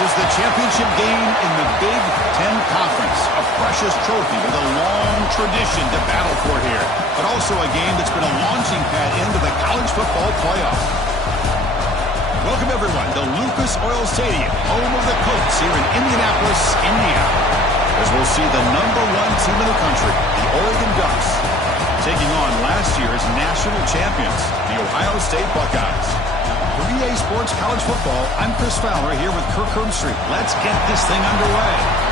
is the championship game in the Big Ten Conference. A precious trophy with a long tradition to battle for here. But also a game that's been a launching pad into the college football playoff. Welcome, everyone, to Lucas Oil Stadium, home of the Colts here in Indianapolis, Indiana. As we'll see the #1 team in the country, the Oregon Ducks, taking on last year's national champions, the Ohio State Buckeyes. For EA Sports College Football, I'm Chris Fowler here with Kirk Herbstreit. Let's get this thing underway.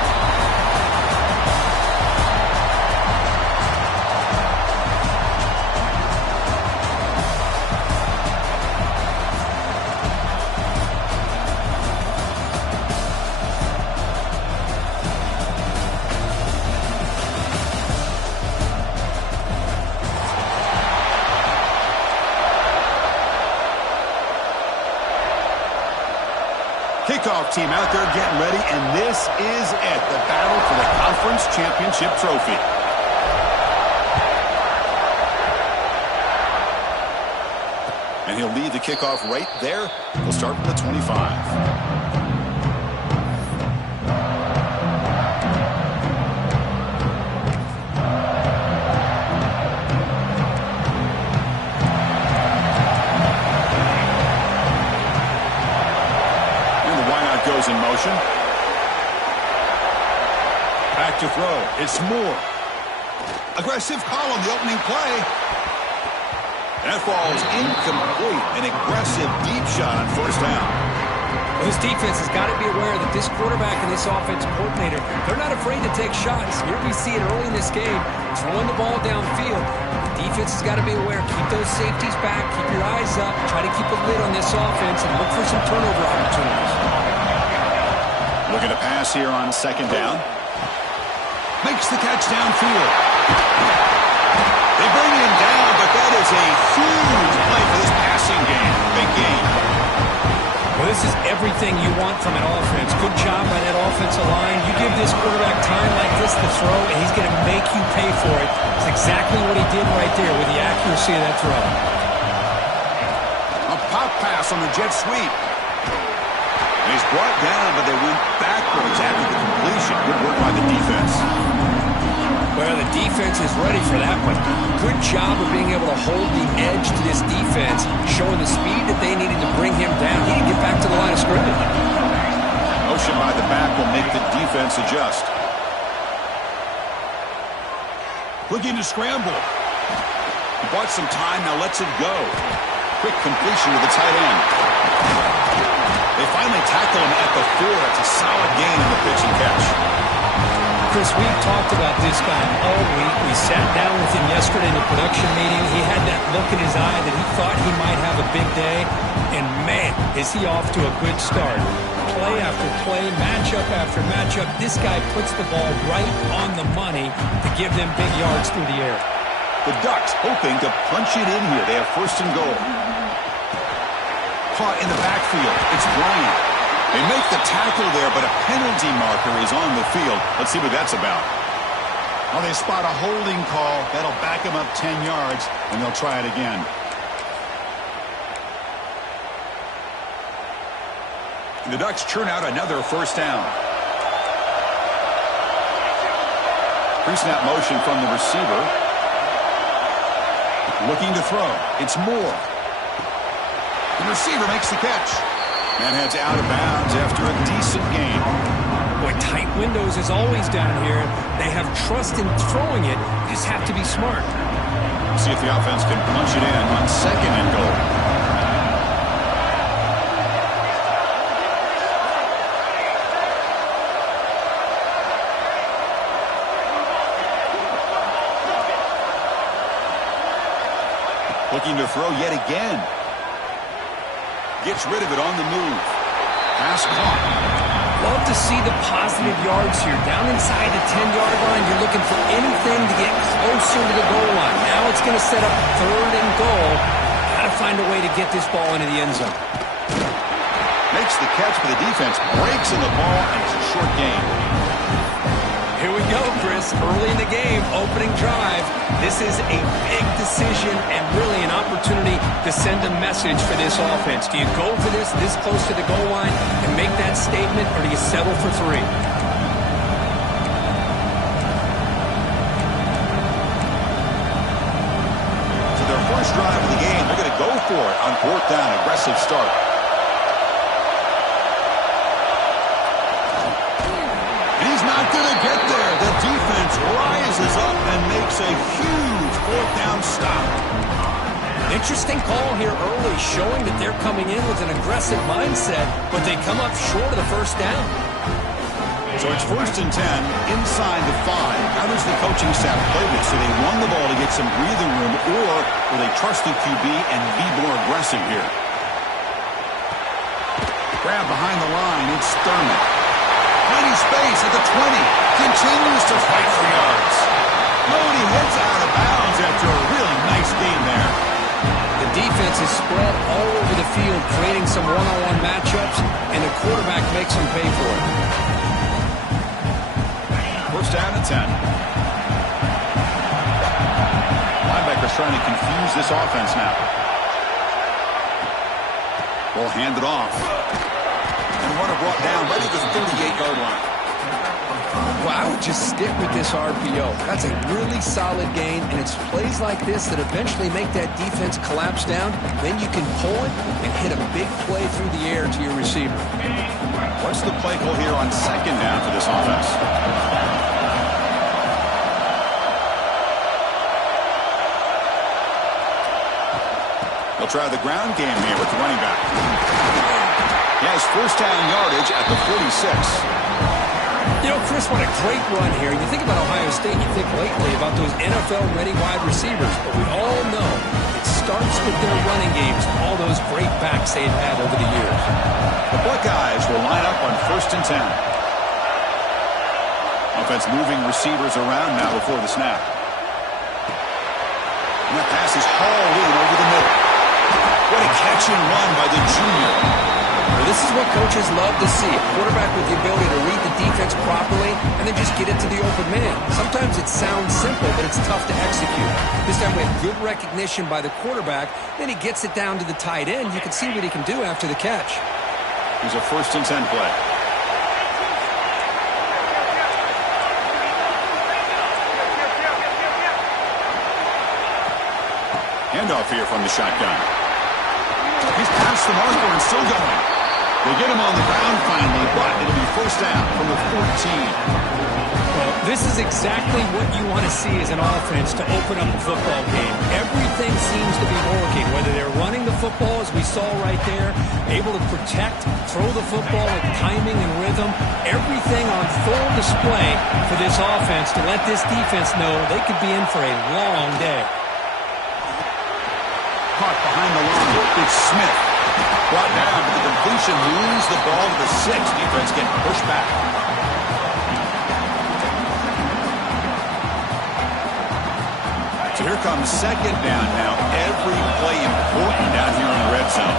Kickoff team out there getting ready, and this is it, the battle for the conference championship trophy. And he'll lead the kickoff right there. He'll start from the 25. In motion. Back to throw. It's Moore. Aggressive call on the opening play. That falls incomplete. An aggressive deep shot on first down. Well, this defense has got to be aware that this quarterback and this offensive coordinator, they're not afraid to take shots. Here we see it early in this game, throwing the ball downfield. The defense has got to be aware. Keep those safeties back. Keep your eyes up. Try to keep a lid on this offense and look for some turnover opportunities. Looking to pass here on second down. Makes the catch downfield. They bring him down, but that is a huge play for this passing game. Big game. Well, this is everything you want from an offense. Good job by that offensive line. You give this quarterback time like this to throw, and he's going to make you pay for it. It's exactly what he did right there with the accuracy of that throw. A pop pass on the jet sweep. And he's brought down, but they went backwards after the completion. Good work by the defense. Well, the defense is ready for that one. Good job of being able to hold the edge to this defense, showing the speed that they needed to bring him down. He didn't get back to the line of scrimmage. Motion by the back will make the defense adjust. Looking to scramble. He bought some time, now lets it go. Quick completion to the tight end. They finally tackle him at the 4. It's a solid gain in the pitch and catch. Chris, we've talked about this guy all week. We sat down with him yesterday in the production meeting. He had that look in his eye that he thought he might have a big day. And, man, is he off to a good start. Play after play, matchup after matchup. This guy puts the ball right on the money to give them big yards through the air. The Ducks hoping to punch it in here. They have first and goal. Caught in the backfield. It's Bryant. They make the tackle there, but a penalty marker is on the field. Let's see what that's about. Well, they spot a holding call. That'll back them up 10 yards, and they'll try it again. The Ducks churn out another first down. Pre-snap motion from the receiver. Looking to throw. It's Moore. The receiver makes the catch. And heads out of bounds after a decent gain. Boy, tight windows is always down here. They have trust in throwing it. You just have to be smart. See if the offense can punch it in on second and goal. Looking to throw yet again. Gets rid of it on the move. Pass caught. Love to see the positive yards here. Down inside the 10-yard line, you're looking for anything to get closer to the goal line. Now it's going to set up third and goal. Got to find a way to get this ball into the end zone. Makes the catch, but the defense breaks in the ball, and it's a short gain. Here we go, Chris. Early in the game, opening drive. This is a big decision and really an opportunity to send a message for this offense. Do you go for this close to the goal line and make that statement, or do you settle for 3? So their first drive of the game, they're going to go for it on 4th down. Aggressive start. Not going to get there. The defense rises up and makes a huge 4th down stop. Interesting call here early, showing that they're coming in with an aggressive mindset, but they come up short of the first down. So it's 1st and 10 inside the 5. How does the coaching staff play this? Do they run the ball to get some breathing room, or will they trust the QB and be more aggressive here? Grab behind the line. It's Thurman. Mighty space at the 20. Continues to fight for yards. Nobody hits out of bounds after a really nice game there. The defense is spread all over the field, creating some one-on-one matchups, and the quarterback makes them pay for it. 1st down and 10. Linebacker's trying to confuse this offense now. Ball handed off. And runner brought down right at the 38-yard line. Well, I would just stick with this RPO. That's a really solid gain, and it's plays like this that eventually make that defense collapse down. Then you can pull it and hit a big play through the air to your receiver. What's the play call here on 2nd down for this offense? They'll try the ground game here with the running back. He has 1st down yardage at the 46. You know, Chris, what a great run here. You think about Ohio State, you think lately about those NFL-ready wide receivers, but we all know it starts with their running games, all those great backs they've had over the years. The Buckeyes will line up on 1st and 10. Offense moving receivers around now before the snap. And that pass is hauled in over the middle. What a catch and run by the junior. Well, this is what coaches love to see. A quarterback with the ability to read the defense properly and then just get it to the open man. Sometimes it sounds simple, but it's tough to execute. This time we have good recognition by the quarterback. Then he gets it down to the tight end. You can see what he can do after the catch. Here's a 1st and 10 play. Handoff here from the shotgun. He's past the marker and still going. They get him on the ground finally, but it'll be 1st down from the 14. Well, this is exactly what you want to see as an offense to open up a football game. Everything seems to be working, whether they're running the football, as we saw right there, able to protect, throw the football with timing and rhythm, everything on full display for this offense to let this defense know they could be in for a long day. Caught behind the line. It's Smith. Brought down, but the completion moves the ball to the 6. Defense getting pushed back. So here comes 2nd down now. Every play important down here in the red zone.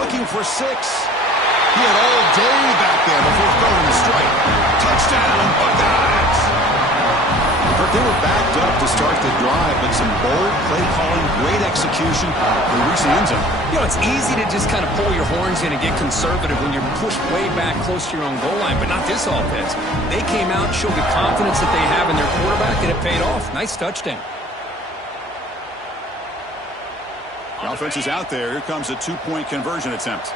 Looking for 6. He had all day back there before throwing the strike. Touchdown, Buckeyes! They were backed up to start the drive, but some bold play calling, great execution. They reached the end zone. You know, it's easy to just kind of pull your horns in and get conservative when you're pushed way back close to your own goal line, but not this offense. They came out, showed the confidence that they have in their quarterback, and it paid off. Nice touchdown. The offense is out there. Here comes a 2-point conversion attempt.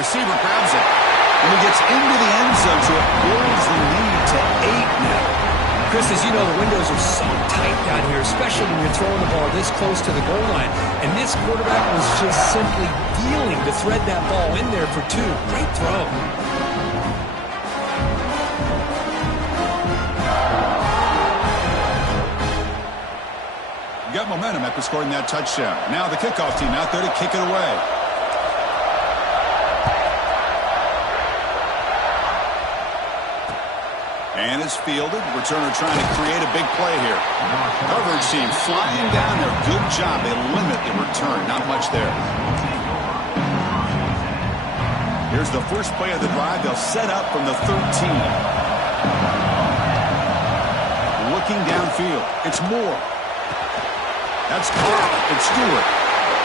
Receiver grabs it, and he gets into the end zone, so it builds the lead to 8 now. Chris, as you know, the windows are so tight down here, especially when you're throwing the ball this close to the goal line. And this quarterback was just simply dealing to thread that ball in there for 2. Great throw. You got momentum after scoring that touchdown. Now the kickoff team out there to kick it away. is fielded. Returner trying to create a big play here. Coverage team flying down there. Good job. They limit the return. Not much there. Here's the first play of the drive. They'll set up from the 13. Looking downfield. It's Moore. That's caught. It's Stewart.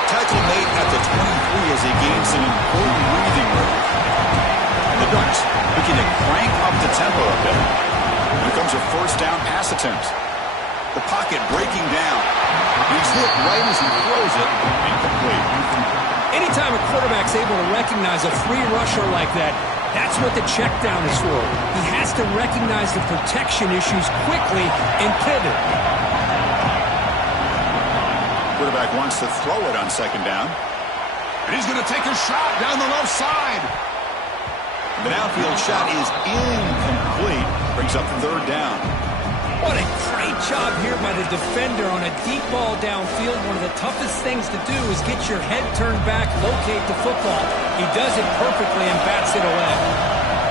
Tackle made at the 23 as he gains some important breathing room. And the Ducks looking to crank up the tempo a bit. Here comes a first down pass attempt. The pocket breaking down. He's hit right as he throws it. Incomplete. Anytime a quarterback's able to recognize a free rusher like that, that's what the check down is for. He has to recognize the protection issues quickly and pivot. Quarterback wants to throw it on second down. And he's going to take a shot down the left side. The downfield shot is incomplete. Brings up third down. What a great job here by the defender on a deep ball downfield. One of the toughest things to do is get your head turned back, locate the football. He does it perfectly and bats it away.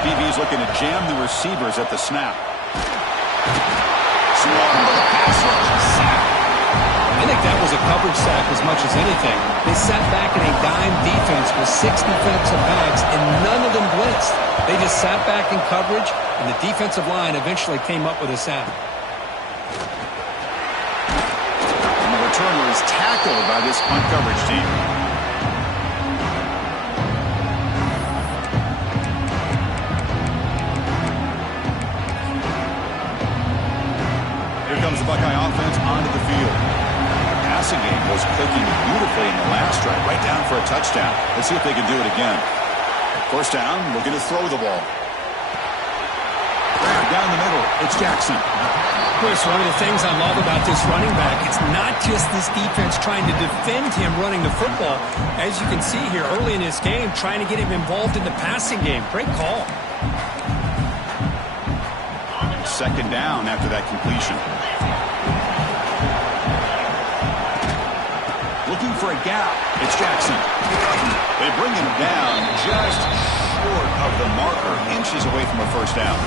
DB's looking to jam the receivers at the snap. Swung with a pass rush. Sack. I think that was a coverage sack as much as anything. They sat back in a dime defense with 6 defensive backs, and none of them blitzed. They just sat back in coverage, and the defensive line eventually came up with a sack. And the returner is tackled by this punt coverage team. Here comes the Buckeye offense onto the field. Passing game was clicking beautifully in the last drive, right down for a touchdown. Let's see if they can do it again. First down, looking to throw the ball. Down the middle, it's Jackson. Chris, one of the things I love about this running back, it's not just this defense trying to defend him running the football. As you can see here early in this game, trying to get him involved in the passing game. Great call. Second down after that completion. Looking for a gap. It's Jackson. They bring him down just short of the marker, inches away from a first down.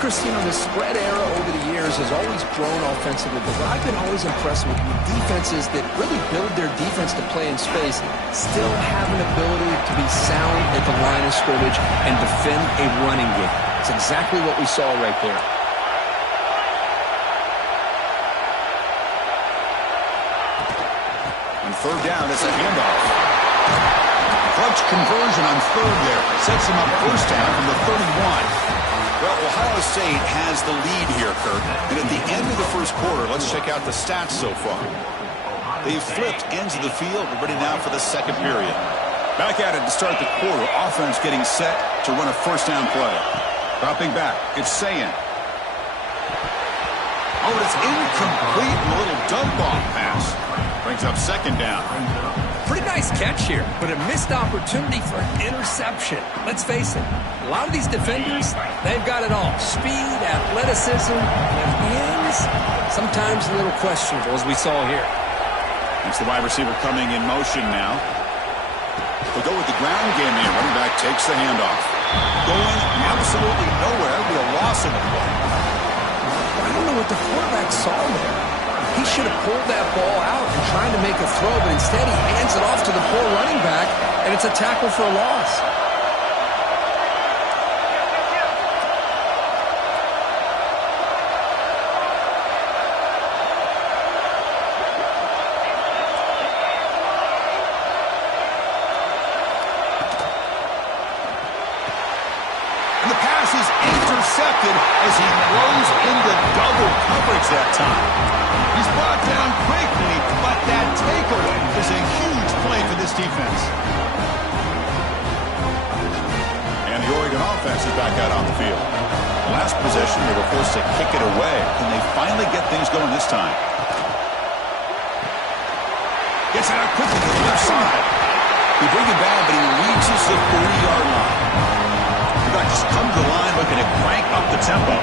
Chris, you know, the spread era over the years has always grown offensively, but what I've been always impressed with defenses that really build their defense to play in space still have an ability to be sound at the line of scrimmage and defend a running game. It's exactly what we saw right there. On third down, it's a handoff. Clutch conversion on third there. Sets him up first down from the 31. Well, Ohio State has the lead here, Kirk. And at the end of the first quarter, let's check out the stats so far. They've flipped ends of the field. We're ready now for the second period. Back at it to start the quarter. Offense getting set to run a first down play. Dropping back. It's Sayin. Oh, and it's incomplete. A little dump-off pass. Brings up second down. Pretty nice catch here, but a missed opportunity for an interception. Let's face it, a lot of these defenders, they've got it all. Speed, athleticism, and hands, sometimes a little questionable, as we saw here. It's the wide receiver coming in motion now. They'll go with the ground game here. Running back takes the handoff. Going absolutely nowhere. It'll be a loss in the play. I don't know what the quarterback saw there. He should have pulled that ball out and tried to make a throw, but instead he hands it off to the poor running back, and it's a tackle for a loss. And the pass is intercepted as he throws into double coverage that time. He's brought down quickly, but that takeaway is a huge play for this defense. And the Oregon offense is back out on the field. Last possession, they were forced to kick it away. Can they finally get things going this time? Gets it out quickly to the left side. He bring it back, but he reaches the 40-yard line. The Ducks come to the line looking to crank up the tempo.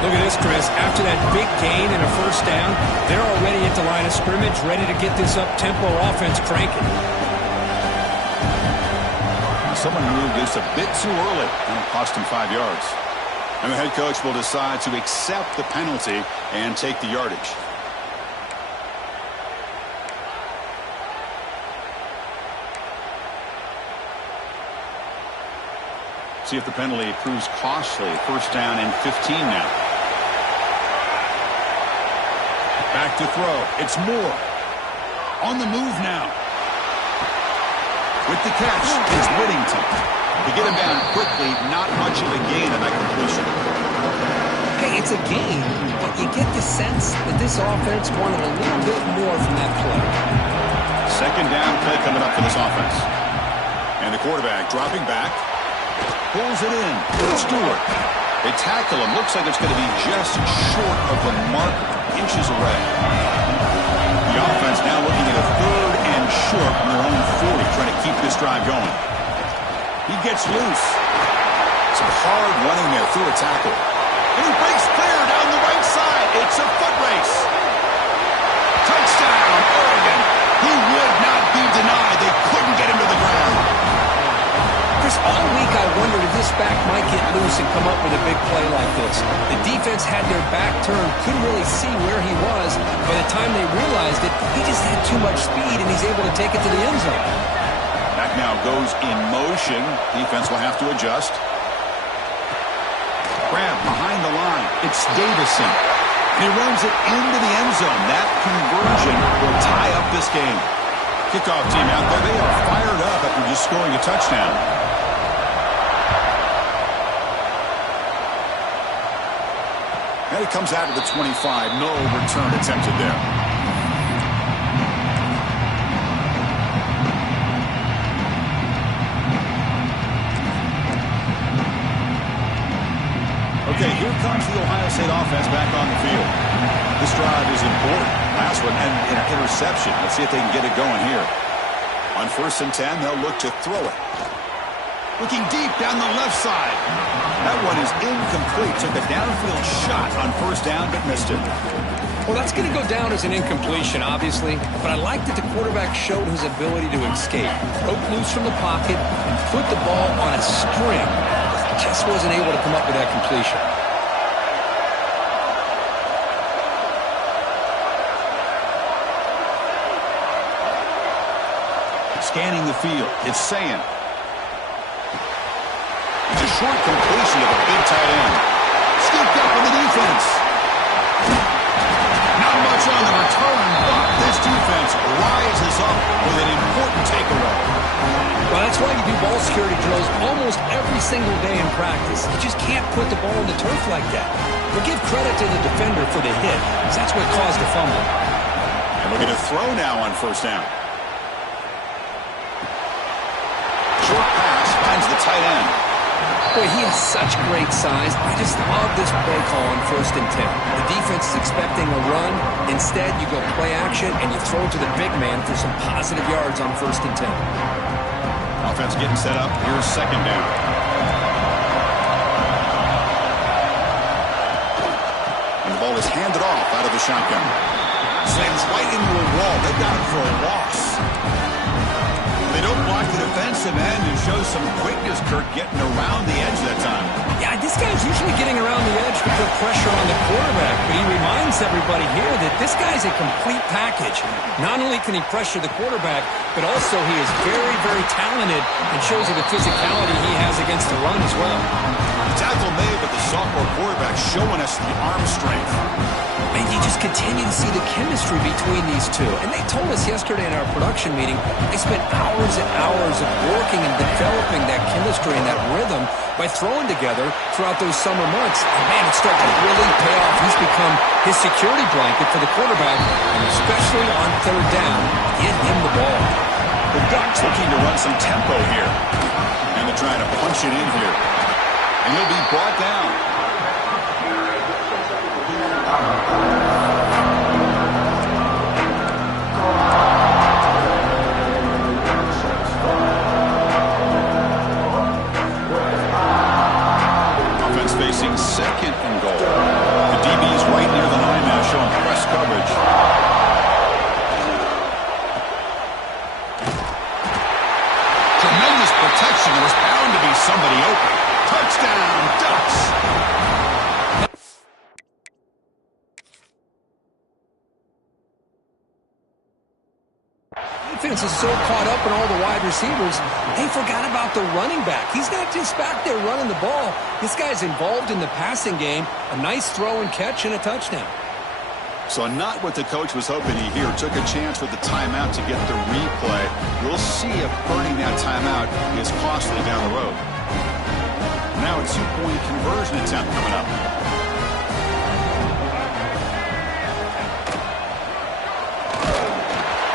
Look at this, Chris. After that big gain and a first down, they're already at the line of scrimmage, ready to get this up-tempo offense cranking. Someone moved this a bit too early, and it cost him 5 yards. And the head coach will decide to accept the penalty and take the yardage. See if the penalty proves costly. First down and 15 now. Back to throw. It's Moore. On the move now. With the catch, it's Whittington. To get him down quickly, not much of a gain on that completion. Hey, it's a gain, but you get the sense that this offense wanted a little bit more from that play. Second down play coming up for this offense. And the quarterback dropping back. Pulls it in. Stewart. They tackle him. Looks like it's going to be just short of the mark, inches away. The offense now looking at a third and short from their own 40, trying to keep this drive going. He gets loose. Some hard running there through a tackle. And he breaks clear down the right side. It's a foot race. Touchdown, Oregon. He would not be denied. They couldn't get him to the ground. All week I wondered if this back might get loose and come up with a big play like this. The defense had their back turned, couldn't really see where he was. By the time they realized it, he just had too much speed, and he's able to take it to the end zone. Back now goes in motion. Defense will have to adjust. Grab behind the line. It's Davison. He runs it into the end zone. That conversion will tie up this game. Kickoff team out there. They are fired up after just scoring a touchdown. And it comes out of the 25. No return attempted there. Okay, here comes the Ohio State offense back on the field. This drive is important. Last one and an interception. Let's see if they can get it going here. On 1st and 10, they'll look to throw it. Looking deep down the left side. That one is incomplete. Took a downfield shot on 1st down, but missed it. Well, that's going to go down as an incompletion, obviously. But I like that the quarterback showed his ability to escape. Broke loose from the pocket and put the ball on a string. Just wasn't able to come up with that completion. Scanning the field. It's Sayan. It's a short completion of a big tight end. Scooped up in the defense. Not much on the return, but this defense rises up with an important takeaway. Well, that's why you do ball security drills almost every single day in practice. You just can't put the ball on the turf like that. But give credit to the defender for the hit, because that's what caused the fumble. And we're going to throw now on 1st down. Short pass finds the tight end. Boy, he has such great size. I just love this play call on 1st and 10. The defense is expecting a run. Instead, you go play action, and you throw to the big man for some positive yards on 1st and 10. Offense getting set up. Here's 2nd down. And the ball is handed off out of the shotgun. Slams right into a wall. They got him for a loss. They don't block the defensive end and show some quickness, Kirk, getting around the edge that time. Yeah, this guy's usually getting around the edge to put pressure on the quarterback, but he reminds everybody here that this guy's a complete package. Not only can he pressure the quarterback, but also he is very, very talented and shows you the physicality he has against the run as well. Tackle made, but the sophomore quarterback showing us the arm strength. And you just continue to see the chemistry between these two. And they told us yesterday in our production meeting, they spent hours and hours of working and developing that chemistry and that rhythm by throwing together throughout those summer months. And man, it's starting to really pay off. He's become his security blanket for the quarterback, and especially on 3rd down, get him the ball. The Ducks looking to run some tempo here. And they're trying to punch it in here. And he'll be brought down. Offense facing 2nd and goal. The DB is right near the line now, showing press coverage. Tremendous protection. There was bound to be somebody open. Touchdown, Ducks. offense is so caught up in all the wide receivers, they forgot about the running back. He's not just back there running the ball. This guy's involved in the passing game. A nice throw and catch and a touchdown. So not what the coach was hoping he here. Took a chance with the timeout to get the replay. We'll see if burning that timeout is costly down the road. Now a two-point conversion attempt coming up.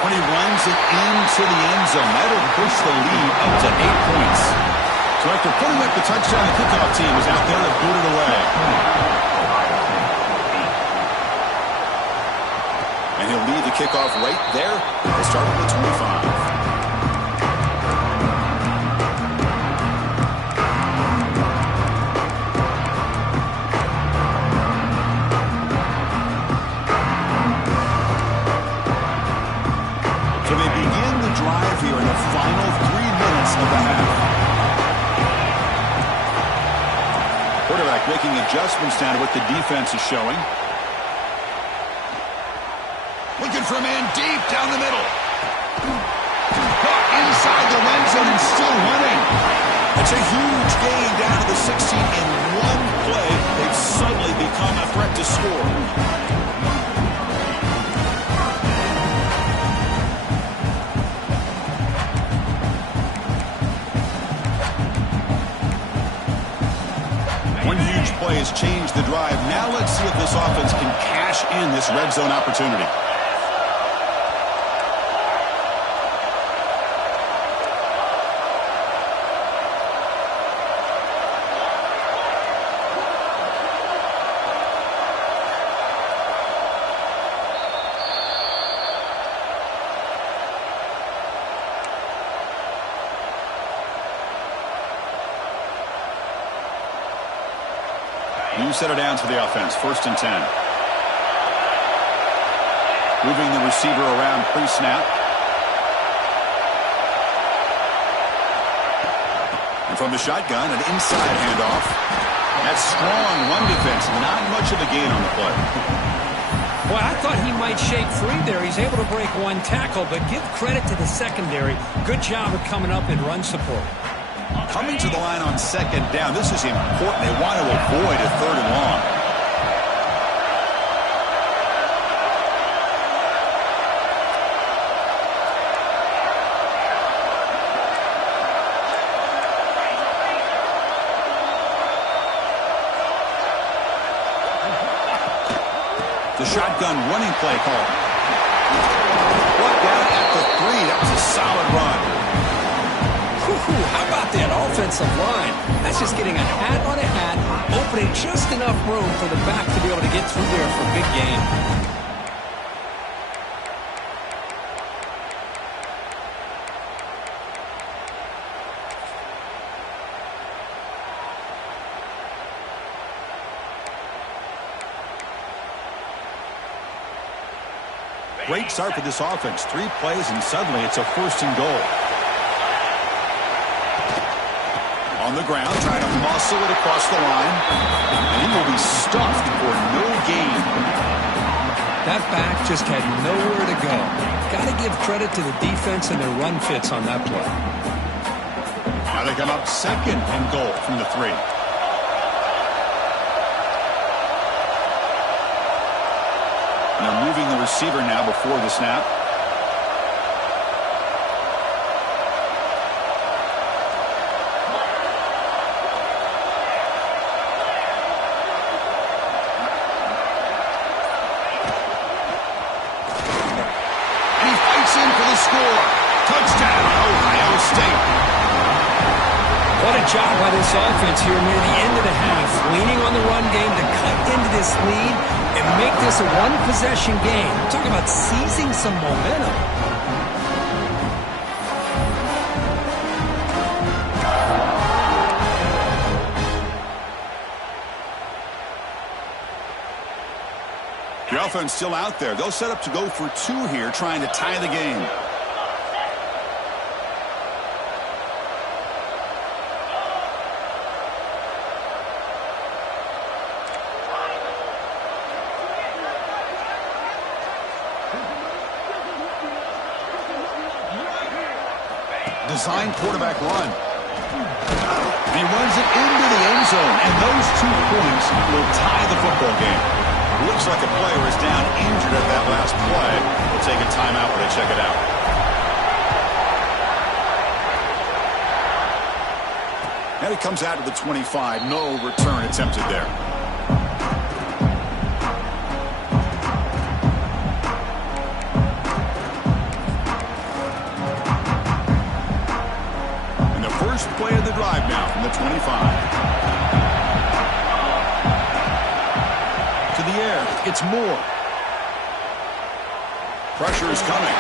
When he runs it into the end zone, that'll push the lead up to 8 points. So after putting up the touchdown, the kickoff team is out there to boot it away. And he'll lead the kickoff right there. He'll start at the 25. Here in the final 3 minutes of the half. Quarterback making adjustments down to what the defense is showing. Looking for a man deep down the middle. Caught inside the red zone and still running. It's a huge gain down to the 16 in one play. They've suddenly become a threat to score. One huge play has changed the drive. Now let's see if this offense can cash in this red zone opportunity. New set of downs for the offense. 1st and 10. Moving the receiver around pre-snap. And from the shotgun, an inside handoff. That strong run defense. Not much of a gain on the play. Boy, I thought he might shake free there. He's able to break one tackle, but give credit to the secondary. Good job of coming up in run support. Coming to the line on 2nd down. This is important. They want to avoid a 3rd and long. The shotgun running play call. Brought down at the 3. That was a solid run. How about that offensive line? That's just getting a hat on a hat, opening just enough room for the back to be able to get through there for a big gain. Great start for this offense. 3 plays and suddenly it's a 1st and goal. On the ground, trying to muscle it across the line. And he will be stuffed for no gain. That back just had nowhere to go. Got to give credit to the defense and their run fits on that play. Now they come up 2nd and goal from the 3. And they're moving the receiver now before the snap. Score. Touchdown, Ohio State. What a job by this offense here near the end of the half. Leaning on the run game to cut into this lead and make this a one-possession game. Talk about seizing some momentum. The offense still out there. They'll set up to go for 2 here, trying to tie the game. design quarterback run. And he runs it into the end zone, and those 2 points will tie the football game. Looks like a player is down injured at that last play. We'll take a timeout when they check it out. And it comes out to the 25. No return attempted there. And the first play of the drive now from the 25. To the air. It's Moore. Pressure is coming.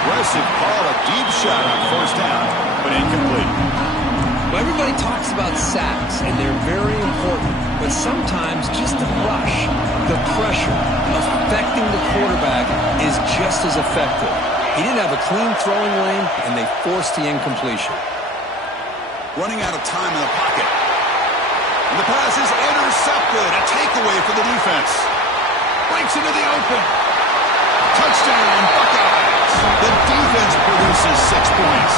Aggressive call, a deep shot on first down, but incomplete. Well, everybody talks about sacks, and they're very important. But sometimes just the rush, the pressure, affecting the quarterback is just as effective. He didn't have a clean throwing lane, and they forced the incompletion. Running out of time in the pocket. And the pass is intercepted. A takeaway for the defense. Breaks into the open. Touchdown, Buckeyes. The defense produces 6 points.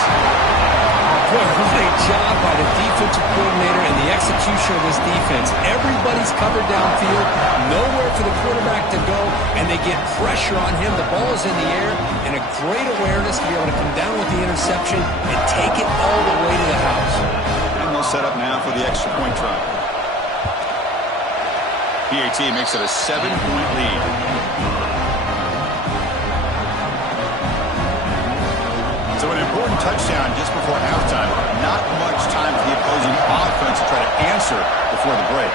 Boy, what a job by the defensive coordinator and the execution of this defense. Everybody's covered downfield, nowhere for the quarterback to go, and they get pressure on him. The ball is in the air, and a great awareness to be able to come down with the interception and take it all the way to the house. And they'll set up now for the extra point try. PAT makes it a 7-point lead. So an important touchdown just before halftime. Not much time for the opposing offense to try to answer before the break.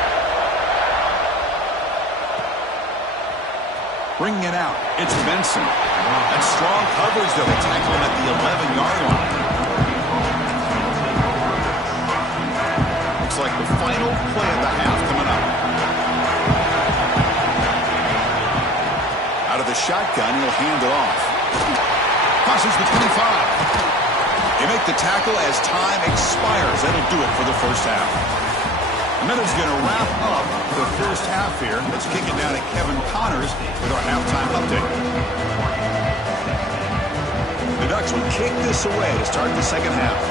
Bringing it out, it's Benson. And strong coverage, though. They tackle him at the 11-yard line. Looks like the final play of the half coming up. Out of the shotgun, he'll hand it off. Crosses the 25. They make the tackle as time expires. That'll do it for the first half. And that is going to wrap up the first half here. Let's kick it down to Kevin Connors with our halftime update. The Ducks will kick this away to start the second half.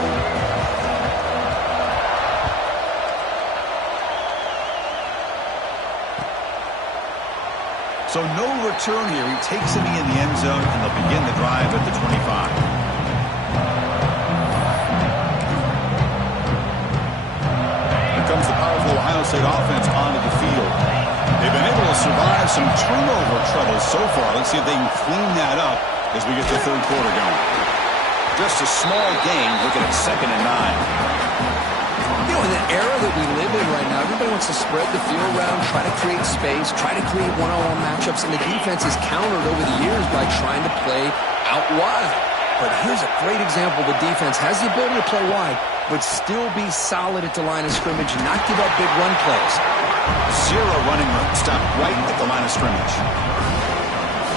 So no return here. He takes it in the end zone, and they'll begin the drive at the 25. Here comes the powerful Ohio State offense onto the field. They've been able to survive some turnover troubles so far. Let's see if they can clean that up as we get the third quarter going. Just a small gain, looking at 2nd and 9. In the era that we live in right now, everybody wants to spread the field around, try to create space, try to create one-on-one matchups, and the defense is countered over the years by trying to play out wide. But here's a great example. The defense has the ability to play wide, but still be solid at the line of scrimmage and not give up big run plays. Zero running room. Stop right at the line of scrimmage.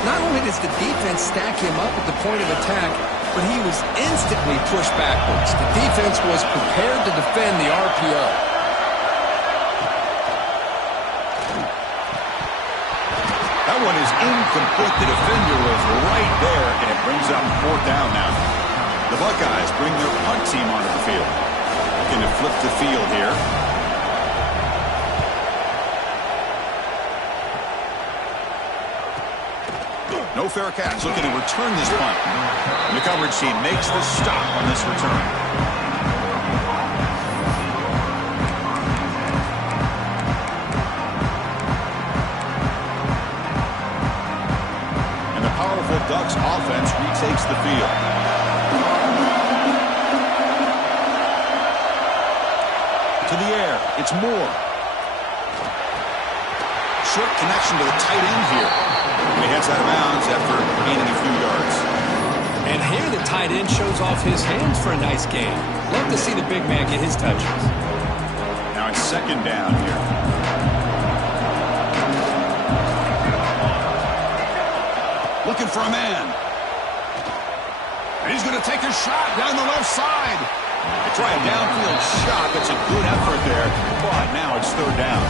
Not only does the defense stack him up at the point of attack, but he was instantly pushed backwards. The defense was prepared to defend the RPO. That one is incomplete. The defender was right there, and it brings up 4th down now. The Buckeyes bring their punt team onto the field. Looking to flip the field here. No fair catch, looking to return this punt. And the coverage team makes the stop on this return. And the powerful Ducks offense retakes the field. To the air, it's Moore. Short connection to the tight end here. And he heads out of bounds after gaining a few yards. And here the tight end shows off his hands for a nice gain. Love to see the big man get his touches. Now it's 2nd down here. Looking for a man. And he's going to take a shot down the left side. They try a downfield shot. That's a good effort there. But now it's 3rd down.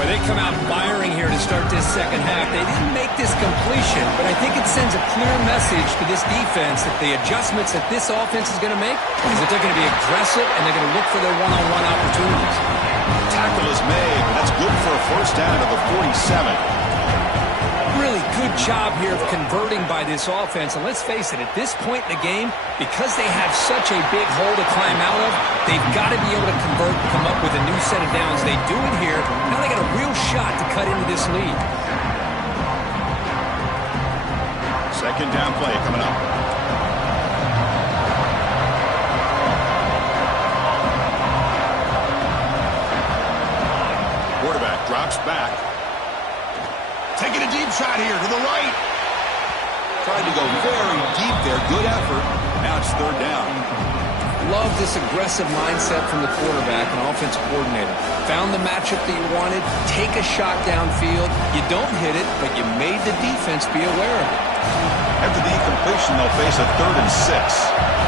Well, they come out firing here to start this second half. They didn't make this completion, but I think it sends a clear message to this defense that the adjustments that this offense is going to make is that they're going to be aggressive and they're going to look for their one-on-one opportunities. Tackle is made, but that's good for a first down to the 47. Really good job here of converting by this offense. And let's face it, at this point in the game, because they have such a big hole to climb out of, they've got to be able to convert and come up with a new set of downs. They do it here. Now they got a real shot to cut into this lead. Second down play coming up. Quarterback drops back. Taking a deep shot here to the right. Tried to go very deep there. Good effort. Now it's third down. Love this aggressive mindset from the quarterback and offensive coordinator. Found the matchup that you wanted. Take a shot downfield. You don't hit it, but you made the defense be aware of it. After the incompletion, they'll face a 3rd and 6.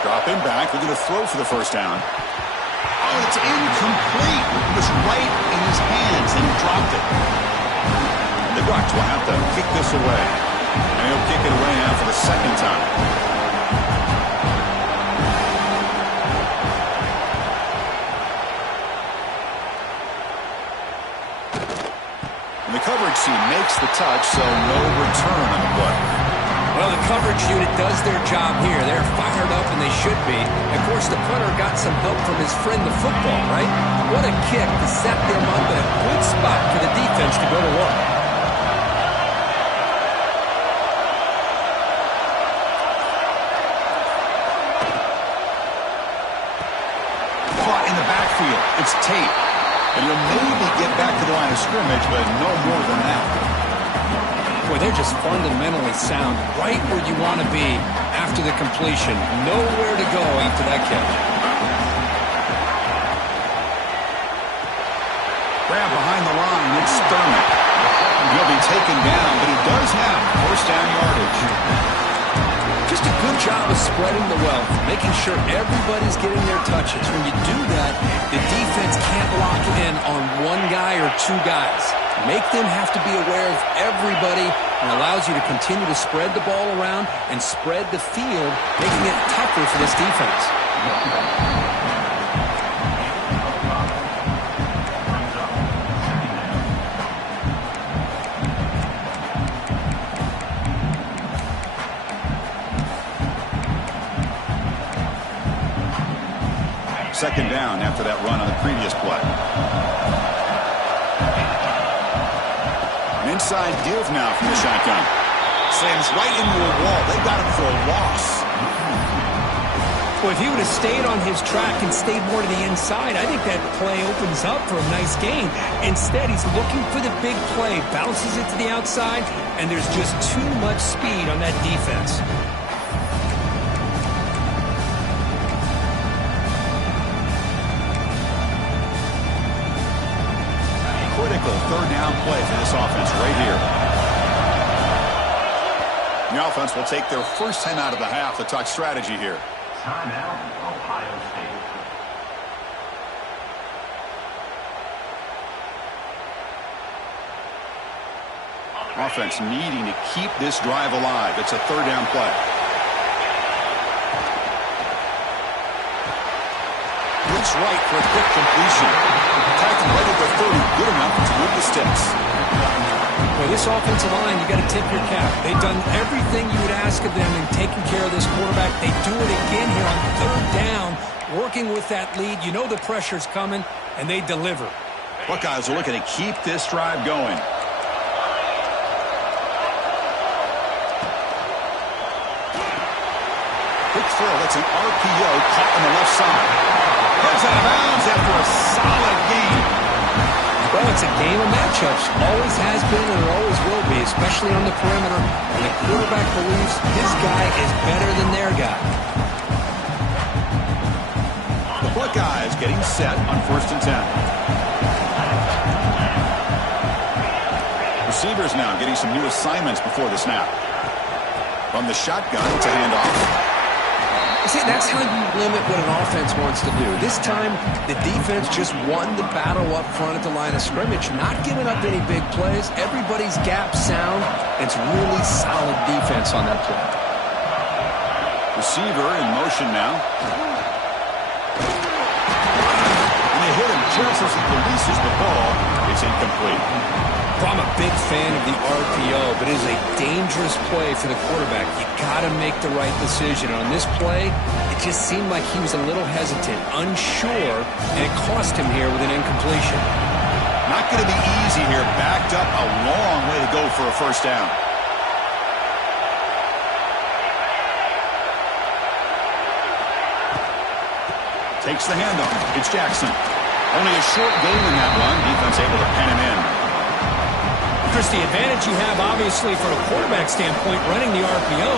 Dropping back, they're going to throw for the first down. Oh, it's incomplete. It was right in his hands, and he dropped it. And the Bucs will have to kick this away. And he'll kick it away now for the second time. And the coverage team makes the touch, so no return on the play. Well, the coverage unit does their job here. They're fired up, and they should be. Of course, the punter got some help from his friend, the football, right? What a kick to set them up in a good spot for the defense to go to work. Caught in the backfield. It's Tate. And he'll maybe get back to the line of scrimmage, but no more than that. Boy, they're just fundamentally sound, right where you want to be after the completion. Nowhere to go after that catch. Grab behind the line, it's Thurman. He'll be taken down, but he does have first down yardage. Just a good job of spreading the wealth, making sure everybody's getting their touches. When you do that, the defense can't lock in on one guy or two guys. Make them have to be aware of everybody and allows you to continue to spread the ball around and spread the field, making it tougher for this defense. Second down after that run on the previous play. An inside give now from the shotgun. Slams right into a wall. They got him for a loss. Well, if he would have stayed on his track and stayed more to the inside, I think that play opens up for a nice gain. Instead, he's looking for the big play, bounces it to the outside, and there's just too much speed on that defense. Critical third down play for this offense right here. The offense will take their first time out of the half to talk strategy here. Timeout, Ohio State. Offense needing to keep this drive alive. It's a third down play. Looks right for a quick completion. Tackling right at the 30. Good enough to move the sticks. Well, this offensive line, you got to tip your cap. They've done everything you would ask of them in taking care of this quarterback. They do it again here on third down, working with that lead. You know the pressure's coming, and they deliver. Buckeyes are looking to keep this drive going. Quick throw. That's an RPO caught on the left side. Goes out of bounds after a solid game. Well, it's a game of matchups. Always has been and it always will be, especially on the perimeter. And the quarterback believes his guy is better than their guy. The Buckeyes getting set on 1st and 10. Receivers now getting some new assignments before the snap. From the shotgun to handoff. See, that's how you limit what an offense wants to do. This time, the defense just won the battle up front at the line of scrimmage, not giving up any big plays. Everybody's gap sound. It's really solid defense on that play. Receiver in motion now. And they hit him just as he releases the ball. It's incomplete. Well, I'm a big fan of the RPO, but it is a dangerous play for the quarterback. You got to make the right decision. On this play, it just seemed like he was a little hesitant, unsure, and it cost him here with an incompletion. Not going to be easy here. Backed up a long way to go for a first down. Takes the handoff. It's Jackson. Only a short gain in that one. Defense able to pen him in. Chris, the advantage you have, obviously, from a quarterback standpoint, running the RPO,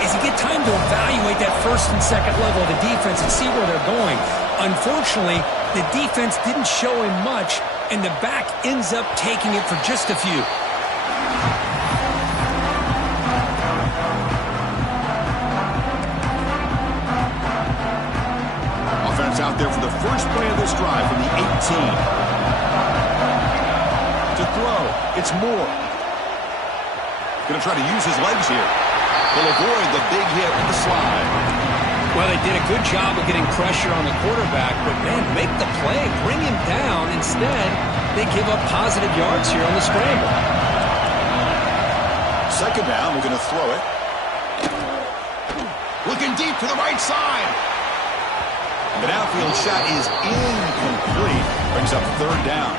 is you get time to evaluate that first and second level of the defense and see where they're going. Unfortunately, the defense didn't show him much, and the back ends up taking it for just a few. Offense out there for the first play of this drive from the 18. To throw, it's Moore. Going to try to use his legs here. He'll avoid the big hit with the slide. Well, they did a good job of getting pressure on the quarterback, but, man, make the play, bring him down. Instead, they give up positive yards here on the scramble. Second down, we're going to throw it. Looking deep to the right side. The downfield shot is incomplete. Brings up third down.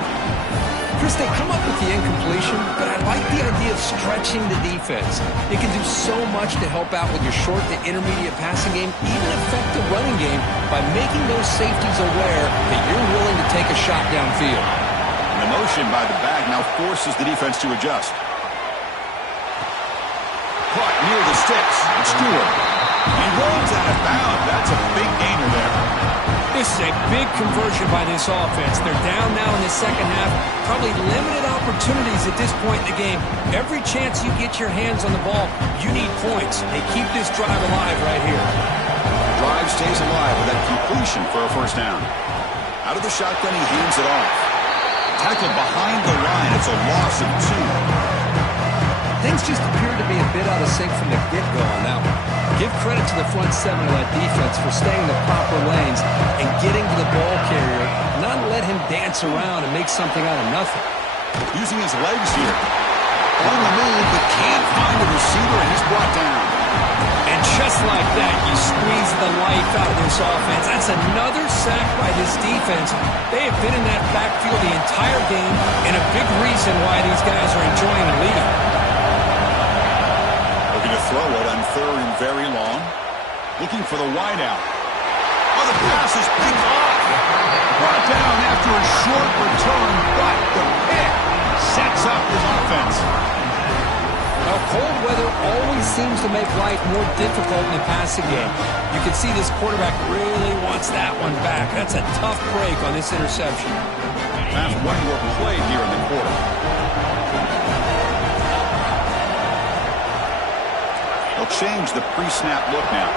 Chris, they come up with the incompletion, but I like the idea of stretching the defense. It can do so much to help out with your short to intermediate passing game, even affect the running game by making those safeties aware that you're willing to take a shot downfield. And the motion by the back now forces the defense to adjust. Caught near the sticks. It's Stewart. He rolls out of bounds. That's a big gainer there. This is a big conversion by this offense. They're down now in the second half. Probably limited opportunities at this point in the game. Every chance you get your hands on the ball, you need points. They keep this drive alive right here. The drive stays alive with that completion for a first down. Out of the shotgun, he hands it off. Tackled behind the line. It's a loss of 2. Things just appear to be a bit out of sync from the get-go on that one. Give credit to the front seven of that defense for staying in the proper lanes and getting to the ball carrier, not let him dance around and make something out of nothing. Using his legs here. On the move, but can't find the receiver, and he's brought down. And just like that, you squeeze the life out of this offense. That's another sack by this defense. They have been in that backfield the entire game, and a big reason why these guys are enjoying the lead. Looking to throw it on third and very long. Looking for the wideout. Oh, the pass is picked off. Brought down after a short return, but the pick sets up his offense. Now, cold weather always seems to make life more difficult in the passing game. You can see this quarterback really wants that one back. That's a tough break on this interception. That's one more play here in the quarter. They'll change the pre-snap look now.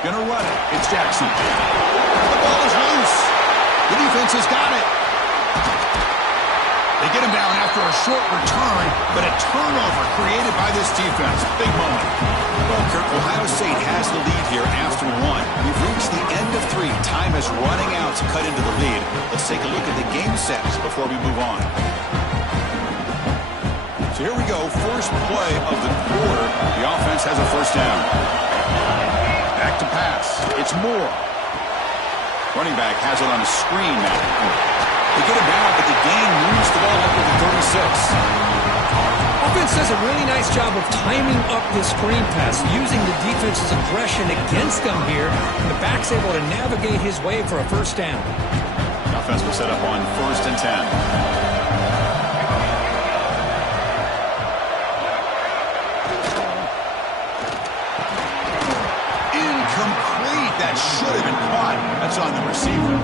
Gonna run it. It's Jackson. The ball is loose. The defense has got it. They get him down after a short return, but a turnover created by this defense. Big moment. Well, Kirk, Ohio State has the lead here after 1. We've reached the end of 3. Time is running out to cut into the lead. Let's take a look at the game sets before we move on. So here we go. First play of the quarter. The offense has a first down. Back to pass. It's Moore. Running back has it on a screen now. They get him down, but the gain moves the ball up to the 36. Offense does a really nice job of timing up the screen pass, using the defense's aggression against them here. The back's able to navigate his way for a first down. The offense will set up on 1st and 10. Incomplete. That should have been caught. That's on the receiver.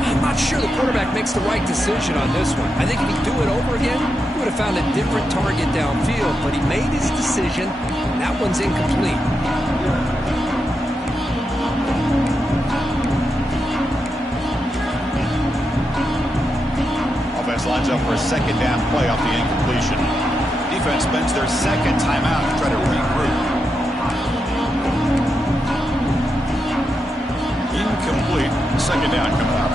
I'm not sure the quarterback makes the right decision on this one. I think if he'd do it over again, he would have found a different target downfield, but he made his decision, and that one's incomplete. Offense lines up for a second down play off the incompletion. Defense spends their second timeout to try to regroup. Incomplete. Second down coming up.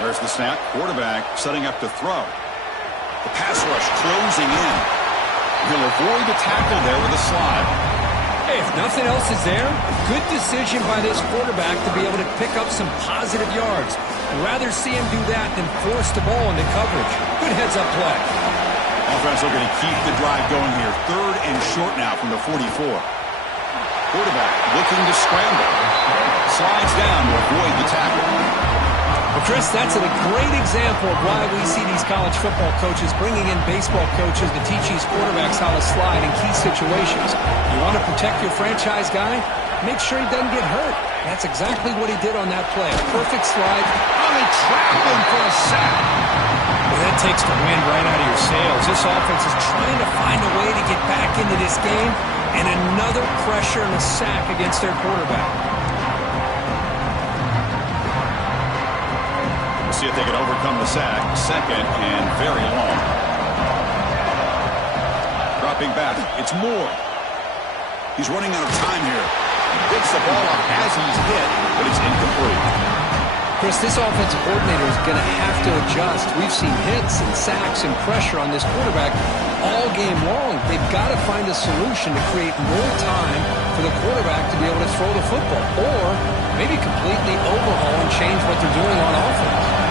There's the snap. Quarterback setting up to throw. The pass rush closing in. He'll avoid the tackle there with a slide. Hey, if nothing else is there, good decision by this quarterback to be able to pick up some positive yards. I'd rather see him do that than force the ball into coverage. Good heads-up play. Offense looking to keep the drive going here. 3rd and short now from the 44. Quarterback looking to scramble. Slides down to avoid the tackle. Well, Chris, that's a great example of why we see these college football coaches bringing in baseball coaches to teach these quarterbacks how to slide in key situations. You want to protect your franchise guy? Make sure he doesn't get hurt. That's exactly what he did on that play. A perfect slide. Oh, they trap him for a sack. Well, that takes the wind right out of your sails. This offense is trying to find a way to get back into this game, and another pressure and a sack against their quarterback. See if they can overcome the sack. Second and very long. Dropping back. It's Moore. He's running out of time here. Picks the ball up as he's hit, but it's incomplete. Chris, this offensive coordinator is going to have to adjust. We've seen hits and sacks and pressure on this quarterback all game long. They've got to find a solution to create more time for the quarterback to be able to throw the football, or maybe completely overhaul and change what they're doing on offense.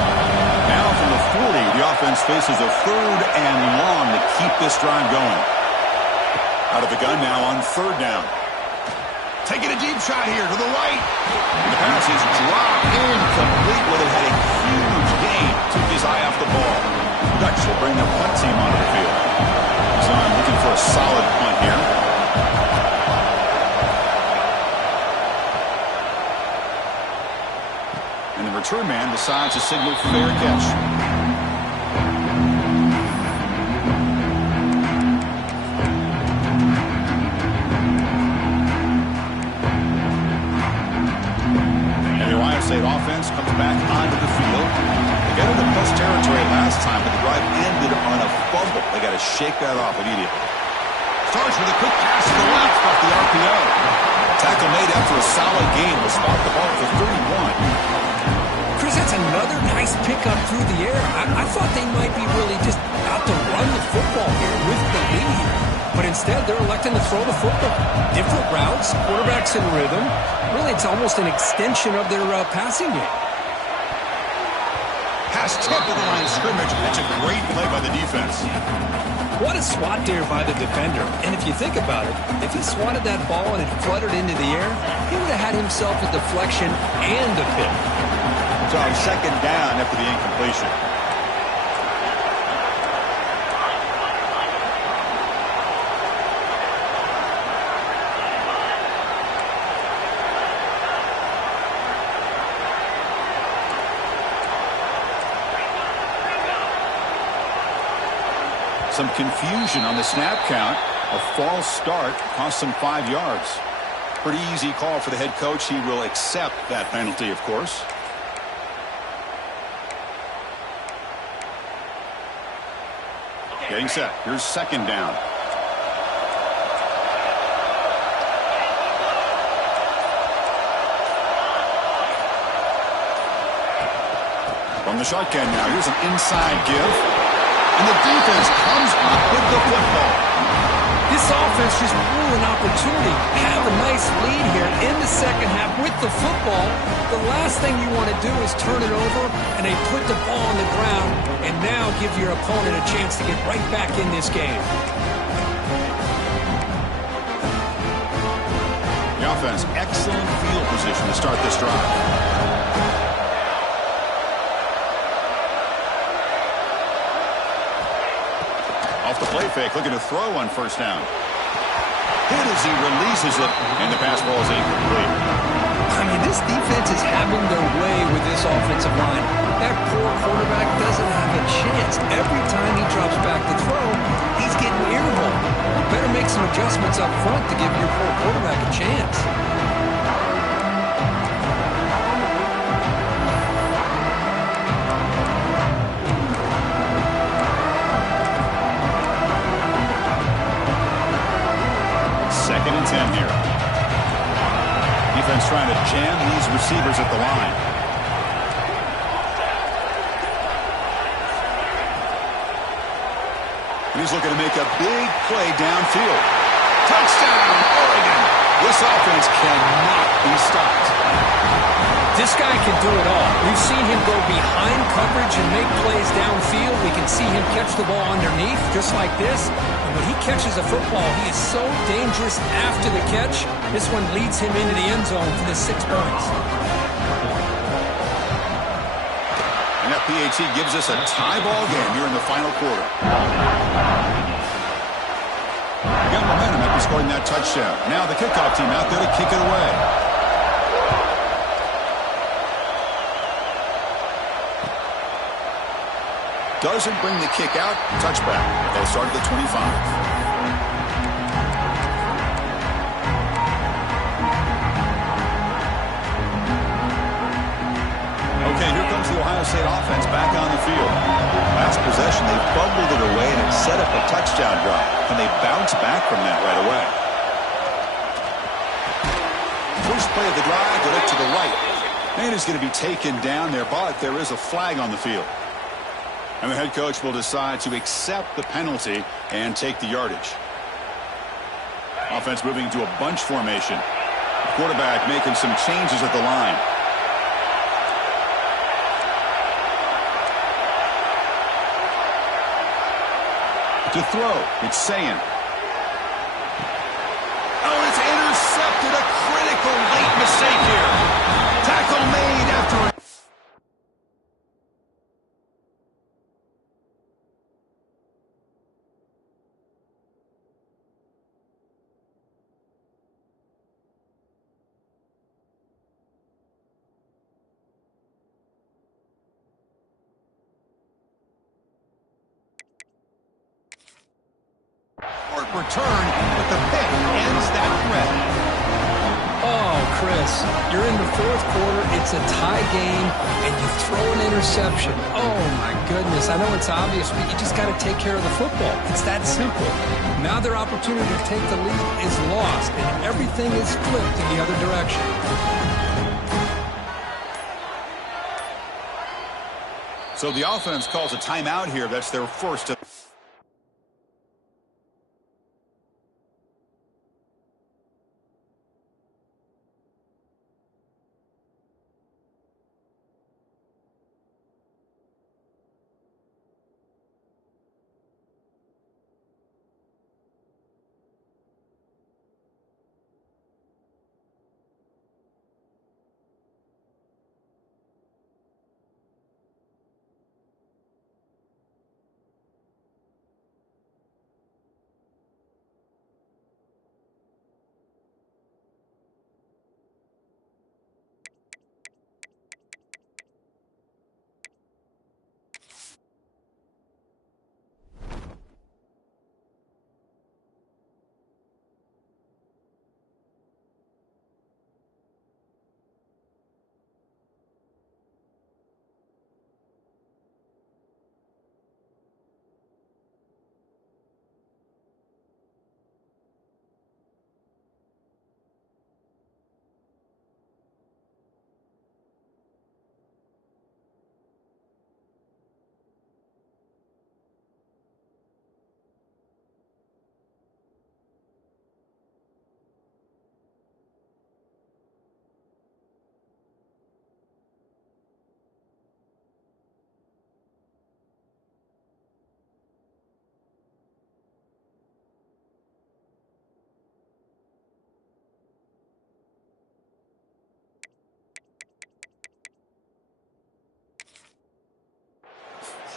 Now from the 40, the offense faces a 3rd and long to keep this drive going. Out of the gun now on 3rd down. Taking a deep shot here to the right. And the pass is dropped incomplete, but it had a huge gain. Took his eye off the ball. Dutch will bring the punt team onto the field. So I'm looking for a solid punt here. And the return man decides to signal fair catch. And the Ohio State offense comes back onto the field. They got into plus territory last time, but the drive ended on a fumble. They got to shake that off immediately. Starts with a quick pass to the left off the RPO. Tackle made after a solid gain will spot the ball for 31. Chris, that's another nice pickup through the air. I thought they might be really just out to run the football here with the lead. But instead, they're electing to throw the football. Different routes, quarterbacks in rhythm. Really, it's almost an extension of their passing game. Pass tipped to the line of scrimmage. That's a great play by the defense. What a swat there by the defender. And if you think about it, if he swatted that ball and it fluttered into the air, he would have had himself a deflection and a pick. So second down after the incompletion. Some confusion on the snap count. A false start cost him 5 yards. Pretty easy call for the head coach. He will accept that penalty, of course. Getting set. Here's second down. From the shotgun now. Here's an inside give. And the defense comes up with the football. This offense just blew an opportunity. Have a nice lead here in the second half with the football. The last thing you want to do is turn it over, and they put the ball on the ground and now give your opponent a chance to get right back in this game. The offense, excellent field position to start this drive. Off the play fake, looking to throw on first down. hit as he releases it, and the pass ball is incomplete. I mean, this defense is having their way with this offensive line. That poor quarterback doesn't have a chance. Every time he drops back to throw, he's getting earmarked. Better make some adjustments up front to give your poor quarterback a chance. Second and 10 here. Defense trying to jam these receivers at the line. And he's looking to make a big play downfield. Touchdown, Oregon! This offense cannot be stopped. This guy can do it all. We've seen him go behind coverage and make plays downfield. We can see him catch the ball underneath, just like this. And when he catches a football, he is so dangerous after the catch. This one leads him into the end zone for the 6 points. And that PAT gives us a tie ball game here in the final quarter. We got momentum after scoring that touchdown. Now the kickoff team out there to kick it away. Doesn't bring the kick out. Touchback. They'll start at the 25. Okay, here comes the Ohio State offense back on the field. Last possession, they fumbled it away and it set up a touchdown drive. And they bounce back from that right away. First play of the drive, they look to the right. And is going to be taken down there, but there is a flag on the field. And the head coach will decide to accept the penalty and take the yardage. Offense moving to a bunch formation. Quarterback making some changes at the line. To throw, it's Sayin. Oh, it's intercepted. A critical late mistake here. Tackle made after a... return, but the pick ends that threat. Oh, Chris, you're in the fourth quarter. It's a tie game, and you throw an interception. Oh, my goodness. I know it's obvious, but you just got to take care of the football. It's that simple. Now their opportunity to take the lead is lost, and everything is flipped in the other direction. So the offense calls a timeout here. That's their first.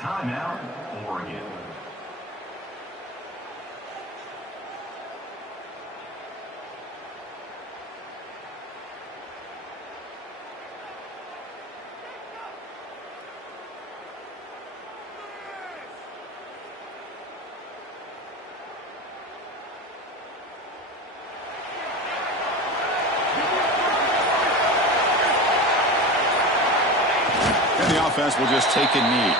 Timeout, Oregon. offense will just take a knee.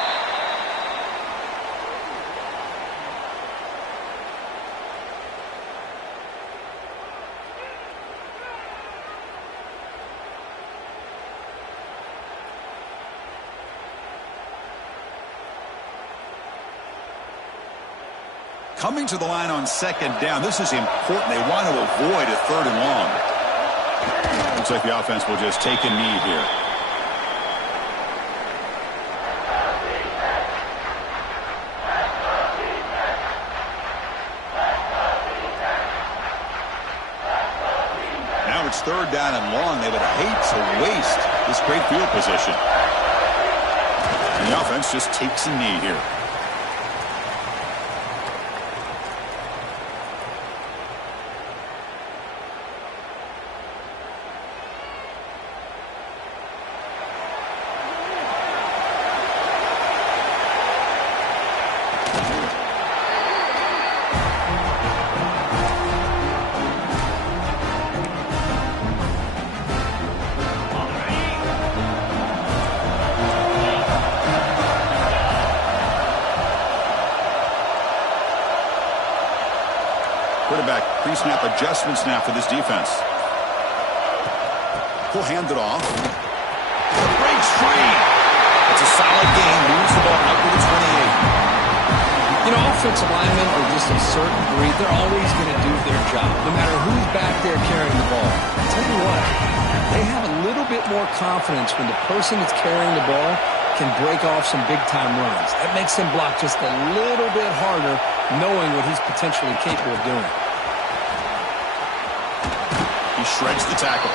Coming to the line on second down. This is important. They want to avoid a third and long. Looks like the offense will just take a knee here. Now it's third down and long. They would hate to waste this great field position. And the offense just takes a knee here. Quarterback pre-snap adjustments now for this defense. He'll hand it off. Breaks free. It's a solid game. Moves the ball up to the 28. You know, offensive linemen are just a certain breed. They're always going to do their job, no matter who's back there carrying the ball. I'll tell you what, they have a little bit more confidence when the person that's carrying the ball can break off some big-time runs. That makes him block just a little bit harder, knowing what he's potentially capable of doing. He shreds the tackle.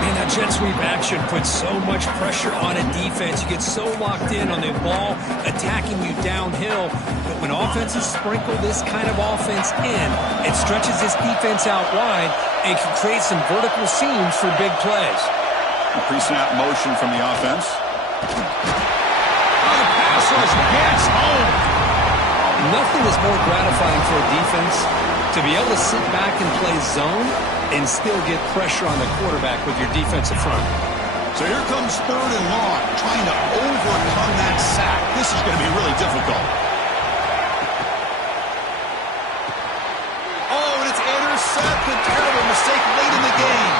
Man, that jet sweep action puts so much pressure on a defense. You get so locked in on the ball attacking you downhill. But when offenses sprinkle this kind of offense in, it stretches this defense out wide and can create some vertical seams for big plays. A pre-snap motion from the offense. Oh, the pass rush gets home. Nothing is more gratifying for a defense to be able to sit back and play zone and still get pressure on the quarterback with your defensive front. So here comes third and long, trying to overcome that sack. This is going to be really difficult. Oh, and it's intercepted. Terrible mistake late in the game.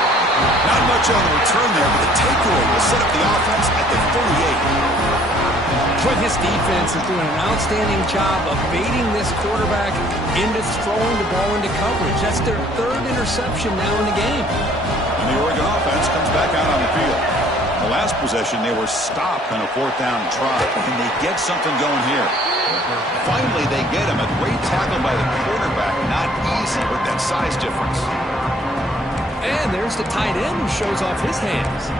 Not much on the return there, but the takeaway will set up the offense at the 38. But his defense is doing an outstanding job of baiting this quarterback into throwing the ball into coverage. That's their third interception now in the game. And the Oregon offense comes back out on the field. The last possession, they were stopped on a fourth down try, and they get something going here. Finally, they get him. A great tackle by the quarterback. Not easy with that size difference. And there's the tight end who shows off his hands.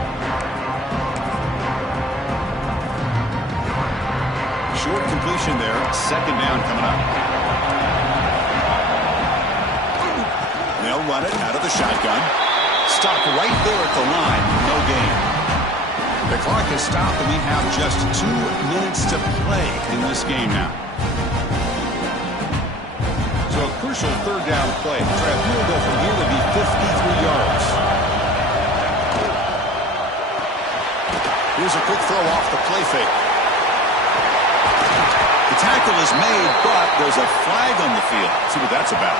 Short completion there. Second down coming up. They'll run it out of the shotgun. Stop right there at the line. No gain. The clock is stopped, and we have just 2 minutes to play in this game now. So a crucial third down play. Try a field goal from here would be 53 yards. Here's a quick throw off the play fake. The tackle is made, but there's a flag on the field. Let's see what that's about.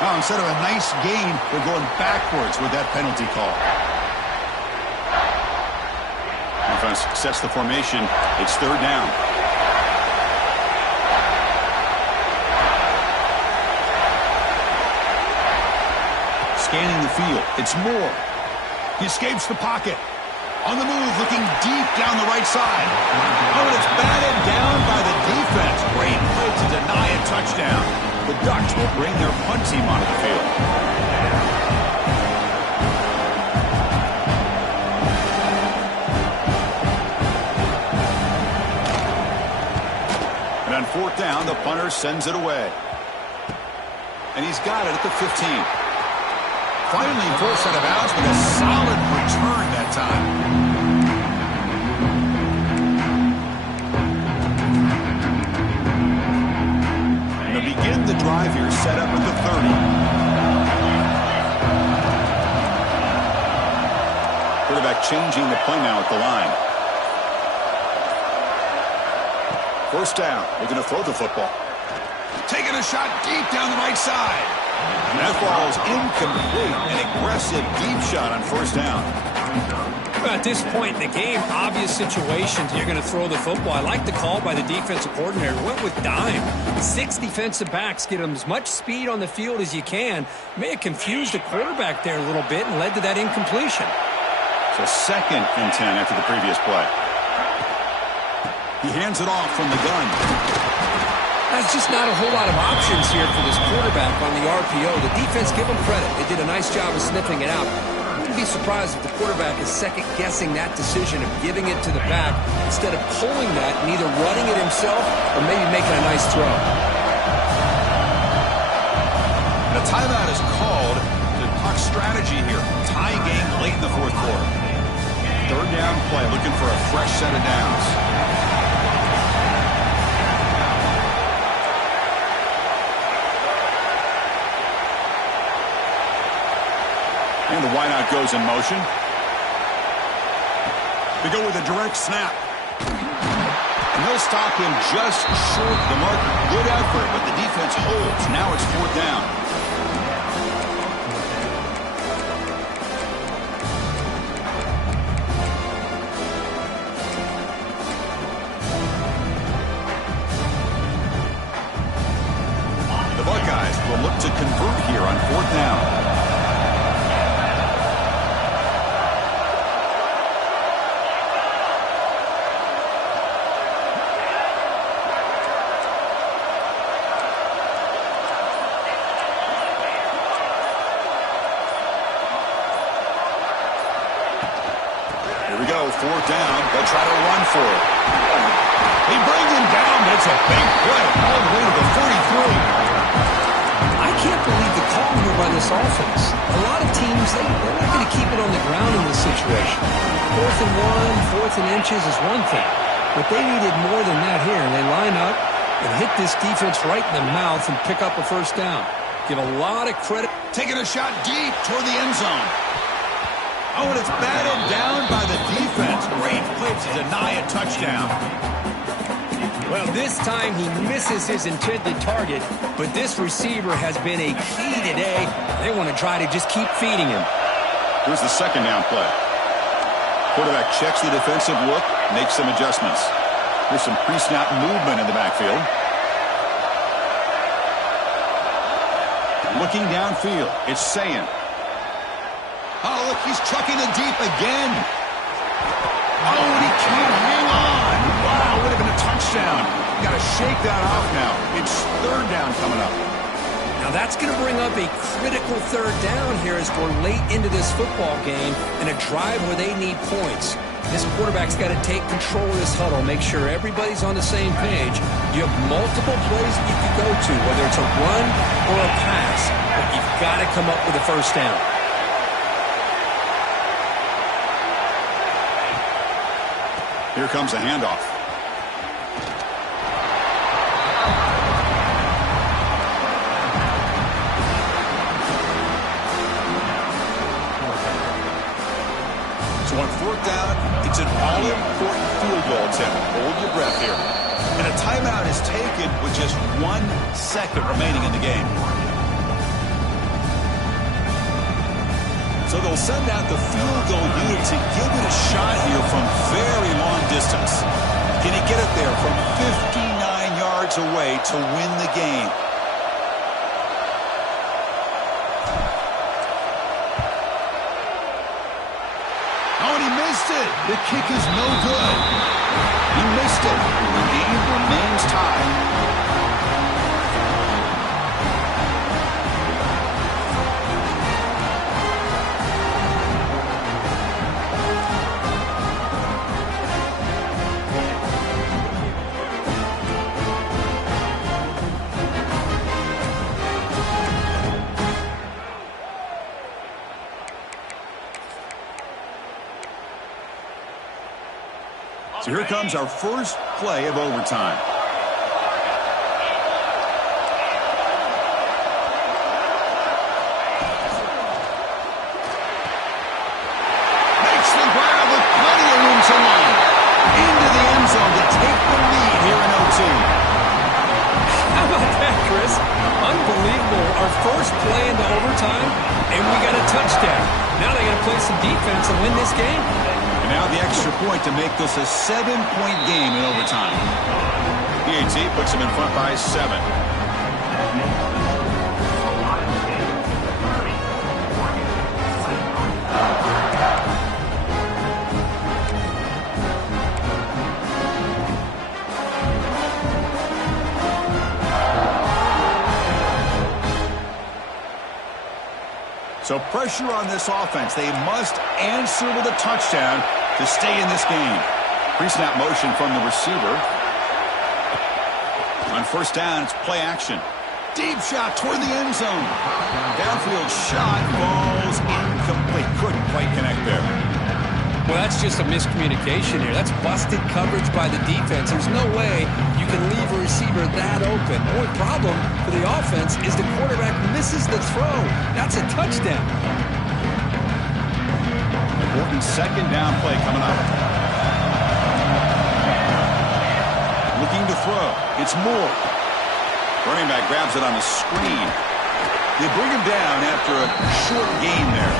Now, instead of a nice gain, we're going backwards with that penalty call. Offense sets the formation. It's third down. Scanning the field. It's Moore. He escapes the pocket. On the move, looking deep down the right side. Oh, and it's batted down by the defense. Great play to deny a touchdown. The Ducks will bring their punt team onto the field. And on fourth down, the punter sends it away. And he's got it at the 15. Finally forced out of bounds, but a solid return that time. And to begin the drive here, set up at the 30. Quarterback changing the play now at the line. First down. They're going to throw the football. Taking a shot deep down the right side. That ball's incomplete. An aggressive deep shot on first down. At this point in the game, obvious situations, you're going to throw the football. I like the call by the defensive coordinator. Went with dime. 6 defensive backs, get them as much speed on the field as you can. May have confused the quarterback there a little bit and led to that incompletion. So 2nd and 10 after the previous play. He hands it off from the gun. There's just not a whole lot of options here for this quarterback on the RPO. The defense, give them credit. They did a nice job of sniffing it out. I wouldn't be surprised if the quarterback is second-guessing that decision of giving it to the back instead of pulling that and either running it himself or maybe making a nice throw. And a timeout is called to talk strategy here. Tie game late in the fourth quarter. 3rd down play, looking for a fresh set of downs. And the wideout goes in motion. They go with a direct snap. And they'll stop him just short of the marker. Good effort, but the defense holds. Now it's 4th down. The Buckeyes will look to convert here on 4th down. Here we go, 4th down. They'll try to run for it. They bring him down, but it's a big play all the way to the 43. I can't believe the call here by this offense. A lot of teams, they're not going to keep it on the ground in this situation. 4th and 1, 4th and inches is one thing. But they needed more than that here, and they line up and hit this defense right in the mouth and pick up a first down. Give a lot of credit. Taking a shot deep toward the end zone. Oh, and it's batted down by the defense. Great play to deny a touchdown. Well, this time he misses his intended target, but this receiver has been a key today. They want to try to just keep feeding him. Here's the 2nd down play. Quarterback checks the defensive look, makes some adjustments. Here's some pre-snap movement in the backfield. Looking downfield, it's Sayin. Oh, look, he's chucking it deep again. Oh, and he can't hang on. Wow, would have been a touchdown. Got to shake that off now. It's 3rd down coming up. Now that's going to bring up a critical 3rd down here as we're late into this football game and a drive where they need points. This quarterback's got to take control of this huddle, make sure everybody's on the same page. You have multiple plays that you can go to, whether it's a run or a pass, but you've got to come up with a first down. Here comes a handoff. So on 4th down, it's an all-important field goal attempt. Hold your breath here. And a timeout is taken with just 1 second remaining in the game. So they'll send out the field goal unit to give it a shot here from very long distance. Can he get it there from 59 yards away to win the game? Oh, and he missed it. The kick is no good. He missed it. The game remains tied. So here comes our first play of overtime. Makes the grab with plenty of room to run. Into the end zone to take the lead here in OT. Chris. Unbelievable. Our first play into overtime, and we got a touchdown. Now they got to play some defense and win this game. And now the extra point to make this a 7-point game in overtime. PAT puts them in front by 7. So pressure on this offense. They must answer with a touchdown to stay in this game. Pre-snap motion from the receiver. On first down, it's play action. Deep shot toward the end zone. Downfield shot falls incomplete. Couldn't quite connect there. Well, that's just a miscommunication here. That's busted coverage by the defense. There's no way you can leave a receiver that open. The only problem for the offense is the quarterback misses the throw. That's a touchdown. Important second down play coming up. Looking to throw. It's Moore. Running back grabs it on the screen. They bring him down after a short gain there.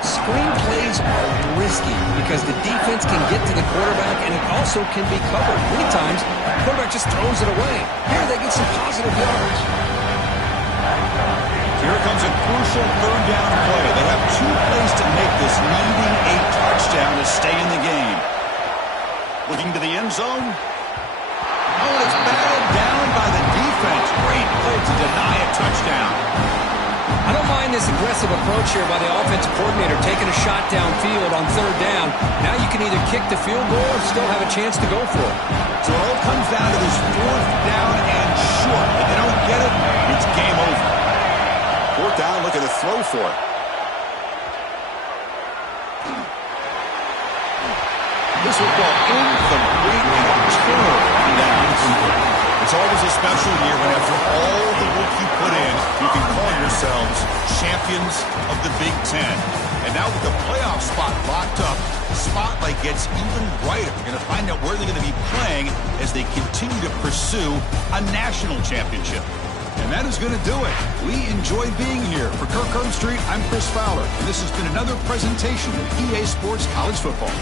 Screen plays are risky because the defense can get to the quarterback and it also can be covered. Many times, the quarterback just throws it away. Here they get some positive yards. Here comes a crucial third down play. They have 2 plays to make this, needing a touchdown to stay in the game. Looking to the end zone. Oh, it's battled down by the defense. Great play to deny a touchdown. I don't mind this aggressive approach here by the offensive coordinator, taking a shot downfield on third down. Now you can either kick the field goal or still have a chance to go for it. So it all comes down to this fourth down and short. If they don't get it, it's game over. Fourth down, look at the throw for it. This football incomplete and a turnover on downs. It's always a special year when after all the work you put in, you can call yourselves champions of the Big Ten. And now with the playoff spot locked up, the spotlight gets even brighter. We're going to find out where they're going to be playing as they continue to pursue a national championship. And that is going to do it. We enjoyed being here. For Kirk Street, I'm Chris Fowler. And this has been another presentation of EA Sports College Football.